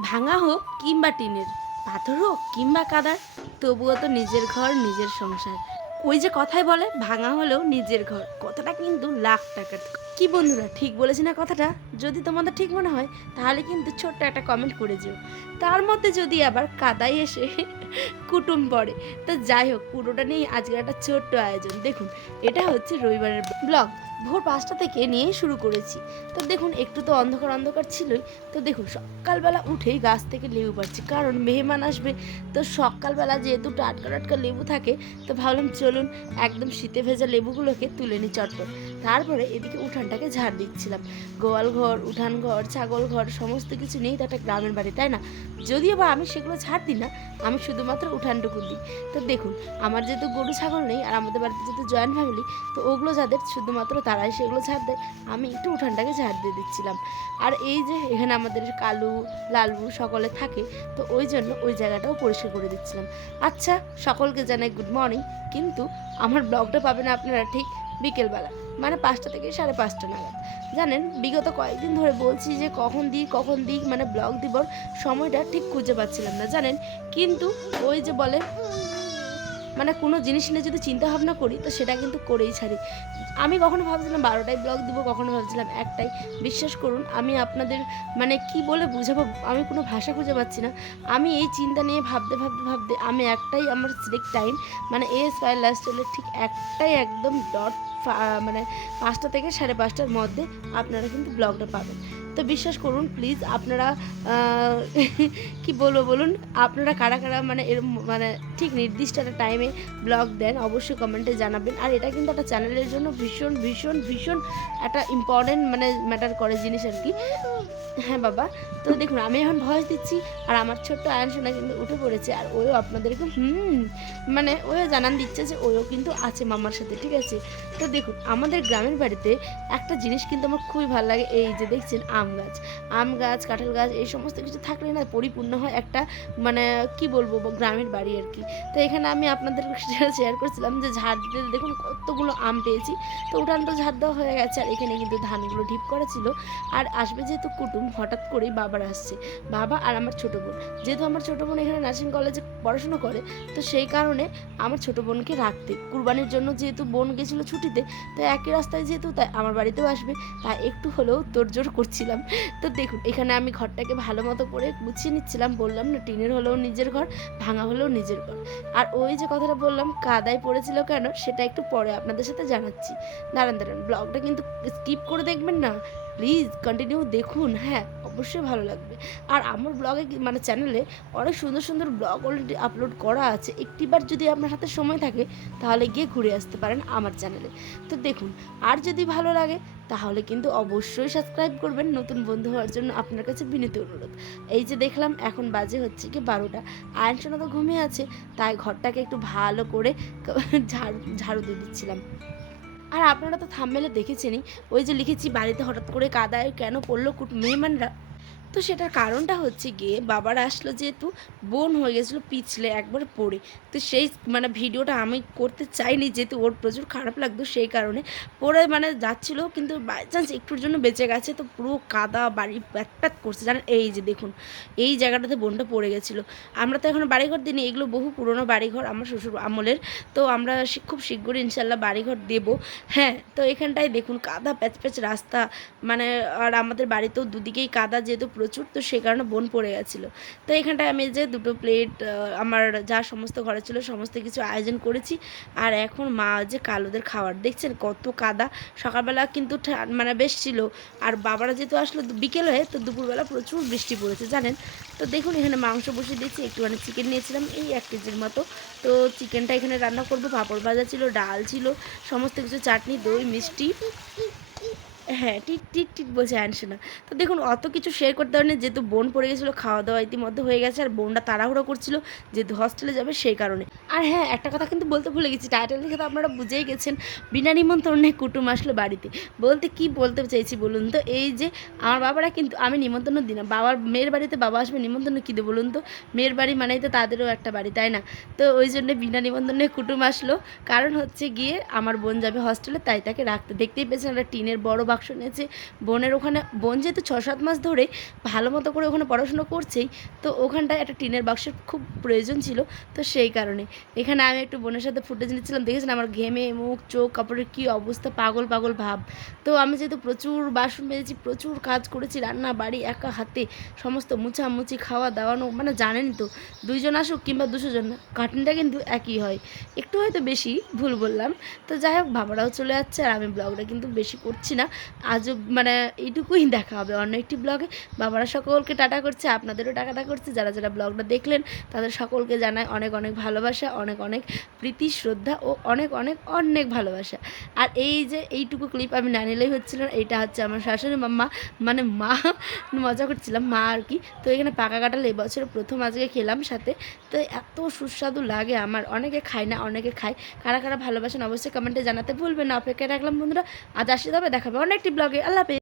ভাঙা হোক কিংবা টিনের, পাথর হোক কিংবা কাদার, তবুও তো নিজের ঘর, নিজের সংসার। ওই যে কথাই বলে, ভাঙা হলেও নিজের ঘর। কথাটা কিন্তু লাখ টাকার। কি বন্ধুরা, ঠিক বলেছি না কথাটা? যদি তোমাদের ঠিক মনে হয়, তাহলে কিন্তু ছোট্ট একটা কমেন্ট করে যেও। তার মধ্যে যদি আবার কাদাই এসে কুটুম পড়ে, তো যাই হোক, পুরোটা নিয়ে আজকে একটা ছোট্ট আয়োজন। দেখুন, এটা হচ্ছে রবিবারের ব্লগ। ভোর পাঁচটা থেকে নিয়ে শুরু করেছি। তো দেখুন, একটু তো অন্ধকার অন্ধকার ছিলই। তো দেখুন, সকালবেলা উঠেই গাছ থেকে লেবু পাচ্ছি কারণ মেহমান আসবে, তো সকালবেলা যেহেতু টাটকা টাটকা লেবু থাকে, তো ভাবলাম চলুন একদম শীতে ভেজা লেবুগুলোকে তুলে নিই চটপট। তারপরে এদিকে উঠানটাকে ঝাড় দিচ্ছিলাম। গোয়াল ঘর উঠান ঘর ছাগল ঘর সমস্ত কিছু নেই, তো একটা গ্রামের বাড়ি, তাই না? যদিও বা আমি সেগুলো ছাড় দিই না, আমি শুধুমাত্র উঠানটুকু দিই। তো দেখুন, আমার যেহেতু গরু, ছাগল নেই, আর আমাদের বাড়িতে যেহেতু জয়েন্ট ফ্যামিলি তো ওগুলো যাদের শুধুমাত্র তারাই সেগুলো ছাড় দেয়। আমি একটু উঠানটাকে ঝাড় দিয়ে দিচ্ছিলাম। আর এই যে এখানে আমাদের কালু, লালু সকলে থাকে, তো ওই জন্য ওই জায়গাটাও পরিষ্কার করে দিচ্ছিলাম। আচ্ছা সকলকে জানাই গুড মর্নিং কিন্তু আমার ব্লগটা পাবেন আপনারা ঠিক বিকেলবেলা মানে পাঁচটা থেকে সাড়ে পাঁচটা নাগাদ। জানেন, বিগত কয়েকদিন ধরে বলছি যে কখন দিই কখন দিই মানে ব্লগ দিবর সময়টা ঠিক খুঁজে পাচ্ছিলাম না, জানেন? কিন্তু ওই যে বলে মানে কোনো জিনিস নিয়ে যদি চিন্তা ভাবনা করি, তো সেটা কিন্তু করেই ছাড়ি। আমি কখনো ভাবছিলাম বারোটায় ব্লগ দিব, কখনো ভাবছিলাম একটাই বিশ্বাস করুন, আমি আপনাদের মানে কি বলে বুঝাবো, আমি কোনো ভাষা খুঁজে পাচ্ছি না। আমি এই চিন্তা নিয়ে ভাবতে ভাবতে ভাবতে আমি একটাই আমার সিলেক্ট টাইম মানে এ স্পাইল চলে ঠিক একটাই একদম ডট মানে পাঁচটা থেকে সাড়ে পাঁচটার মধ্যে আপনারা কিন্তু ব্লগটা পাবেন। তো বিশ্বাস করুন প্লিজ আপনারা কি বলব বলুন? আপনারা কারা কারা মানে এরম মানে ঠিক নির্দিষ্ট একটা টাইমে ব্লগ দেন, অবশ্যই কমেন্টে জানাবেন। আর এটা কিন্তু একটা চ্যানেলের জন্য ভীষণ ভীষণ ভীষণ একটা ইম্পর্টেন্ট মানে ম্যাটার করে জিনিস আর কি। হ্যাঁ বাবা, তো দেখুন, আমি এখন ভয়েস দিচ্ছি, আর আমার ছোট্ট আয়ন সোনা কিন্তু উঠে পড়েছে, আর ওও আপনাদেরকে, হুম মানে ওও জানান দিচ্ছে যে ওও কিন্তু আছে মামার সাথে, ঠিক আছে? তো দেখুন, আমাদের গ্রামের বাড়িতে একটা জিনিস কিন্তু আমার খুবই ভালো লাগে, এই যে দেখছেন আম গাছ আম গাছ, কাঁঠাল গাছ, এই সমস্ত কিছু থাকলে না পরিপূর্ণ হয় একটা মানে কি বলব গ্রামের বাড়ি আর কি। তো এখানে আমি আপনাদের শেয়ার করছিলাম যে ঝাড় দিতে দেখুন কতগুলো আম পেয়েছি। তো উঠান তো ঝাড় দেওয়া হয়ে গেছে আর এখানে কিন্তু ধানগুলো ঢিপ করা ছিল। আর আসবে যেহেতু কুটুম, হঠাৎ করেই বাবার আসছে, বাবা আর আমার ছোটো বোন। যেহেতু আমার ছোটো বোন এখানে নার্সিং কলেজে পড়াশুনো করে, তো সেই কারণে আমার ছোটো বোনকে রাখতে। কুরবানির জন্য যেহেতু বোন গেছিল ছুটিতে, তো একই রাস্তায় যেহেতু তাই আমার বাড়িতেও আসবে। তাই একটু হলেও তোড়জোড় করছিলাম। তো দেখুন, এখানে আমি ঘরটাকে ভালো মতো করে গুছিয়ে নিচ্ছিলাম। বললাম, না, টিনের হলেও নিজের ঘর, ভাঙা হলেও নিজের ঘর। আর ওই যে কথাটা বললাম, কাদায় পড়েছিল কেন, সেটা একটু পরে আপনাদের সাথে জানাচ্ছি। দাঁড়ান দাঁড়ান, ব্লগটা কিন্তু স্কিপ করে দেখবেন না। প্লিজ কন্টিনিউ দেখুন হ্যাঁ। অবশ্যই ভালো লাগবে। আর আমার ব্লগে মানে চ্যানেলে অনেক সুন্দর সুন্দর ব্লগ অলরেডি আপলোড করা আছে। একটিবার যদি আপনার হাতে সময় থাকে, তাহলে গিয়ে ঘুরে আসতে পারেন আমার চ্যানেলে। তো দেখুন, আর যদি ভালো লাগে, তাহলে কিন্তু অবশ্যই সাবস্ক্রাইব করবেন। নতুন বন্ধু হওয়ার জন্য আপনার কাছে বিনীত অনুরোধ। এই যে দেখলাম, এখন বাজে হচ্ছে কি বারোটা। আয়ন সোনা তো ঘুমিয়ে আছে, তাই ঘরটাকে একটু ভালো করে ঝাড়ু ঝাড়ু দিয়ে দিচ্ছিলাম। আর আপনারা তো থামমেলে দেখেছেনই, ওই যে লিখেছি, বাড়িতে হঠাৎ করে কাদায় কেন পড়ল কুট মেহমানরা। তো সেটার কারণটা হচ্ছে গিয়ে বাবার আসলো যেহেতু বোন হয়ে গেছিল পিছলে একবার পড়ে। তো সেই মানে ভিডিওটা আমি করতে চাইনি যেহেতু ওর প্রচুর খারাপ লাগতো সেই কারণে। পড়ে মানে যাচ্ছিল কিন্তু বাই চান্স একটুর জন্য বেঁচে গেছে তো পুরো কাদা বাড়ি প্যাত করছে। জানেন, এই যে দেখুন, এই জায়গাটাতে বোনটা পড়ে গেছিল। আমরা তো এখন বাড়িঘর দিই এগুলো বহু পুরনো বাড়িঘর আমার শ্বশুর আমলের। তো আমরা খুব শীঘ্রই ইনশাল্লাহ বাড়িঘর দেব। হ্যাঁ তো এখানটায় দেখুন কাদা প্যাচ প্যাচ রাস্তা। মানে আর আমাদের বাড়িতেও দুদিকেই কাদা যেহেতু প্রচুর, তো সেই কারণে বোন পড়ে গেছিল। তো এখানটায় আমি যে দুটো প্লেট আমার যা সমস্ত ঘরে ছিল সমস্ত কিছু আয়োজন করেছি। আর এখন মা যে কালোদের খাবার, দেখছেন কত কাদা। সকালবেলা কিন্তু মানে বেশ ছিল। আর বাবারা যেহেতু আসলো বিকেল হয়ে, তো দুপুরবেলা প্রচুর বৃষ্টি পড়েছে, জানেন? তো দেখুন, এখানে মাংস বসিয়ে দিয়েছি, একটুখানি চিকেন নিয়েছিলাম, এই এক কেজির মতো। তো চিকেনটা এখানে রান্না করব, পাঁপড় ভাজা ছিল, ডাল ছিল, সমস্ত কিছু, চাটনি, দই, মিষ্টি। হ্যাঁ ঠিক ঠিক ঠিক বলছে আনশোনা তো দেখুন, অত কিছু শেয়ার করতে পারেনি, যেহেতু বোন পড়ে গেছিল খাওয়া দাওয়া ইতিমধ্যে হয়ে গেছে, আর বোনটা তাড়াহুড়ো করছিল, যেহেতু হস্টেলে যাবে সেই কারণে। আর হ্যাঁ একটা কথা কিন্তু বলতে ভুলে গেছি টাইটেল দেখে তো আপনারা বুঝেই গেছেন, বিনা নিমন্ত্রণে কুটুম আসলো বাড়িতে। বলতে কি বলতে চাইছি বলুন তো, এই যে আমার বাবারা কিন্তু, আমি নিমন্ত্রণ দিই না, বাবার, মেয়ের বাড়িতে বাবা আসবে, নিমন্ত্রণ কী দেবো বলুন তো? মেয়ের বাড়ি মানেই তো তাদেরও একটা বাড়ি, তাই না? তো ওই জন্য বিনা নিমন্ত্রণে কুটুম আসলো, কারণ হচ্ছে গিয়ে আমার বোন যাবে হস্টেলে তাই তাকে রাখতে, দেখতেই পেয়েছেন একটা টিনের বড় বাক্স নিয়েছি বোনের ওখানে, বোন যেহেতু ছ সাত মাস ধরে ভালো মতো করে ওখানে পড়াশুনো করছেই, তো ওখানটায় একটা টিনের বাক্সের খুব প্রয়োজন ছিল, তো সেই কারণে। এখানে আমি একটু বোনের সাথে ফুটেজ নিচ্ছিলাম, দেখেছেন আমার ঘেমে মুখ, চোখ, কাপড়ের কী অবস্থা, পাগল পাগল ভাব। তো আমি যেহেতু প্রচুর বাসন মেজেছি, প্রচুর কাজ করেছি, রান্না, বাড়ি, একা হাতে, সমস্ত মুছামুছি, খাওয়া, দাওয়ানো মানে জানেনই তো, দুইজন আসুক কিংবা দুশো জন কাটিংটা কিন্তু একই হয়। একটু হয়তো বেশি ভুল বললাম, তো যাই হোক, বাবারাও চলে যাচ্ছে আর আমি ব্লগটা কিন্তু বেশি করছি না। আজও মানে এইটুকুই দেখা হবে। অন্য একটি ব্লগে বাবারা সকলকে টাটা করছে, আপনাদেরও টাকাটা করছে। যারা যারা ব্লগটা দেখলেন, তাদের সকলকে জানায় অনেক অনেক ভালোবাসা, অনেক অনেক প্রীতি, শ্রদ্ধা ও অনেক অনেক অনেক ভালোবাসা। আর এই যে এইটুকু ক্লিপ আমি না নিলেই হচ্ছিল না এইটা হচ্ছে আমার শাশুড়ি মাম্মা মানে মা, মজা করছিলাম, মা আর কি। তো এখানে পাকা কাঁঠাল এবছর প্রথম আজকে খেলাম সাথে। তো এত সুস্বাদু লাগে আমার, অনেকে খায় না, অনেকে খায়। কারা কারা ভালোবাসেন অবশ্যই কমেন্টে জানাতে ভুলবেন না। অপেক্ষায় রাখলাম বন্ধুরা, আজ আসি তবে দেখাবে অনেকটি ব্লগে আল্লাহ।